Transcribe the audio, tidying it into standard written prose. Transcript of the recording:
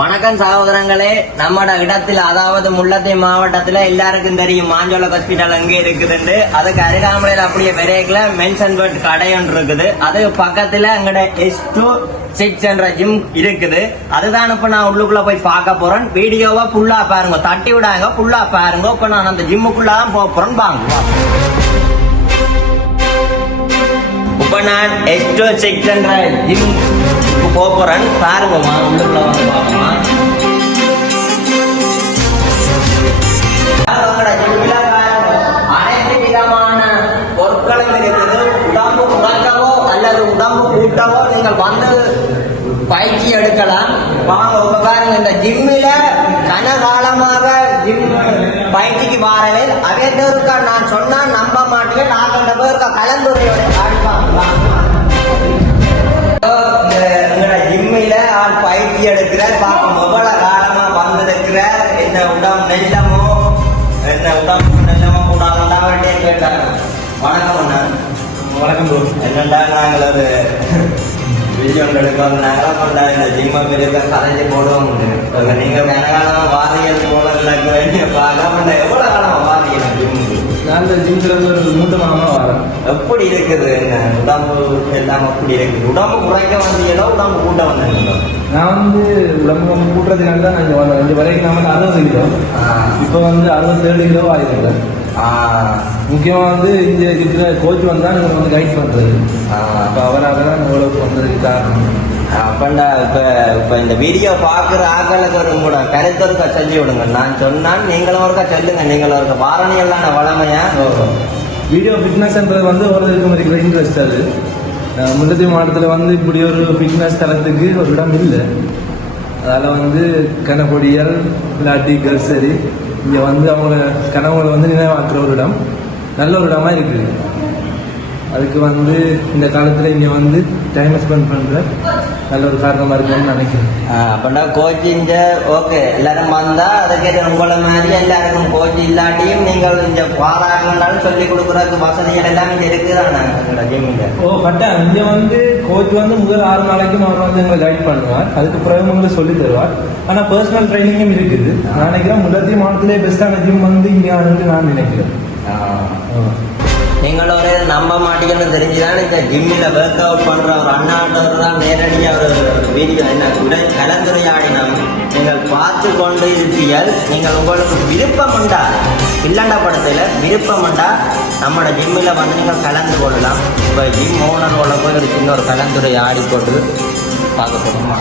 வணக்கம் சகோதரங்களே, நம்மட இடத்துல அதாவது முல்லைத்தீவு மாவட்டத்துல எல்லாருக்கும் தெரியும் மாஞ்சோலக் ஹாஸ்பிட்டல் அங்கே இருக்குதுண்டு. அதுக்கு அருகாமலையில் அப்படியே விரைக்கல மென்ஷன் பெட் கடை ஒன்று இருக்குது. அது பக்கத்துல எங்கட S2-6 என்ற ஜிம் இருக்குது. அதுதான் இப்ப நான் உள்ளுக்குள்ள போய் பார்க்க போறேன். வீடியோவை ஃபுல்லா பாருங்க, தட்டி விடாங்க, ஃபுல்லா பாருங்க. இப்ப நான் அந்த ஜிம்முக்குள்ளதான் போக போறேன். வாங்க. இப்ப நான் S2-6 என்ற ஜிம் போறேன். பாருங்கம்மா, உள்ளுக்குள்ள வந்து பாப்போமா. அனைத்து விதமான பொருட்களும் இருக்குது. உடம்பு குறைக்கவோ அல்லது உடம்பு கூட்டவோ நீங்கள் வந்து பயிற்சி எடுக்கலாம். வாங்க உபகாரம். இந்த ஜிம்மில கனகாலமாக ஜிம் பயிற்சிக்கு வாரவேன் அவையருக்கா நான் சொன்னா நம்ப மாட்டேன். நாங்கள் பேருக்கா கலந்துரையோட ஜிம்மில ஆள் பயிற்சி எடுக்கிறார். பார்க்க எவ்வளவு காலமா வந்திருக்கிறார். என்ன உடம்பு நெல்லமோ என்ன உடம்பு நெல்லமோ கூடாதுண்டா அவர்கிட்டே கேட்டாங்க. வணக்கம் அண்ணா. வணக்கம் ப்ரோ. என்னண்டா நாங்கள் ஒரு வீடியோ எடுக்கோம். நாங்களாம் கொண்டா இந்த ஜிம்மை பெருக்க கலைஞ்சி போடுவோம். நீங்க கனகாலமா வாரியல் போல இல்லை பார்க்க எவ்வளவு காலமா வாரியல் ஜிம்முக்கு? நான் இந்த ஜிம்ல ஒரு 3 மாதமா வரேன். எப்படி இருக்குது என்ன உடம்பு எல்லாம் எப்படி இருக்குது? உடம்பு குறைக்க வந்தீங்களோ உடம்பு கூட்ட வந்தீங்களோ? நான் வந்து உடம்பு கூட்டுறதுனால தான் நான் வந்தேன். இந்த வரைக்கும் நான் 60 கிலோ, இப்போ 67 கிலோ ஆயிருக்கேன். முக்கியமாக இந்த இருக்கிற கோச் வந்தால் நீங்கள் கைட் பண்ணுறது. இப்போ அவராக தான் இவ்வளவு வந்ததுக்கு காரணம். அப்பண்டா இப்போ இந்த வீடியோ பார்க்குற ஆக்களுக்கு ஒரு கூட கருத்தொருக்கா சொல்லி விடுங்க. நான் சொன்னால் நீங்களும் ஒருக்கா சொல்லுங்க. நீங்கள் ஒரு வாரணியெல்லாம் வளமையா வீடியோ ஃபிட்னஸ்ன்றது ஒருத்தருக்கு இருக்கிற இன்ட்ரெஸ்ட். அது முல்லைத்தீவு மாவட்டத்தில் இப்படி ஒரு ஃபிட்னஸ் தளத்துக்கு ஒரு இடம் இல்லை. அதால் கனப்பொடியல் இல்லாட்டி கர்சரி இங்கே அவங்க கனவுகளை நினைவாக்குற ஒரு இடம், நல்ல ஒரு இடமா இருக்குது. அதுக்கு இந்த காலத்தில் இங்கே டைம் ஸ்பெண்ட் பண்ணுற நல்ல ஒரு காரணமாக இருக்குன்னு நினைக்கிறேன். அப்படின்னா கோச்சிங் ஓகே எல்லாரும் வந்தால் அதுக்கேற்ற உங்களை மாதிரி எல்லாருக்கும் கோச் இல்லாட்டியும் நீங்கள் இந்த பாராட்டினாலும் சொல்லிக் கொடுக்குறதுக்கு வசதிகள் எல்லாம் இங்கே இருக்குதாண்ணா ஜிம்மில்? இங்கே கோச் முதல் 6 நாளைக்கும் அவர் எங்களை கைட் பண்ணுவார். அதுக்கு பிறகு சொல்லி தருவார். ஆனால் பர்சனல் ட்ரைனிங்கும் இருக்குது. நான் நினைக்கிறேன் முல்லைத்தீவு மாவட்டத்திலே பெஸ்ட்டான ஜிம் இங்கே நான் நினைக்கிறேன். நீங்கள் ஒரு நம்ப மாட்டீங்கன்னு தெரிஞ்சுதான் இந்த ஜிம்மில் ஒர்க் அவுட் பண்ணுற ஒரு அண்ணாட்டவர் தான் நேரடியாக ஒரு வீடியோ என்ன கலந்துரையாடினோம். நீங்கள் பார்த்து கொண்டு இருப்பீர்கள். நீங்கள் உங்களுக்கு விருப்பம் உண்டா இல்லண்டா படத்தில் விருப்பம் உண்டா நம்மளோட ஜிம்மில் நீங்கள் கலந்து கொள்ளலாம். இப்போ ஜிம் ஓனரோட போய் ஒரு சின்ன ஒரு கலந்துரை ஆடி போட்டு பார்க்க போகணுமா?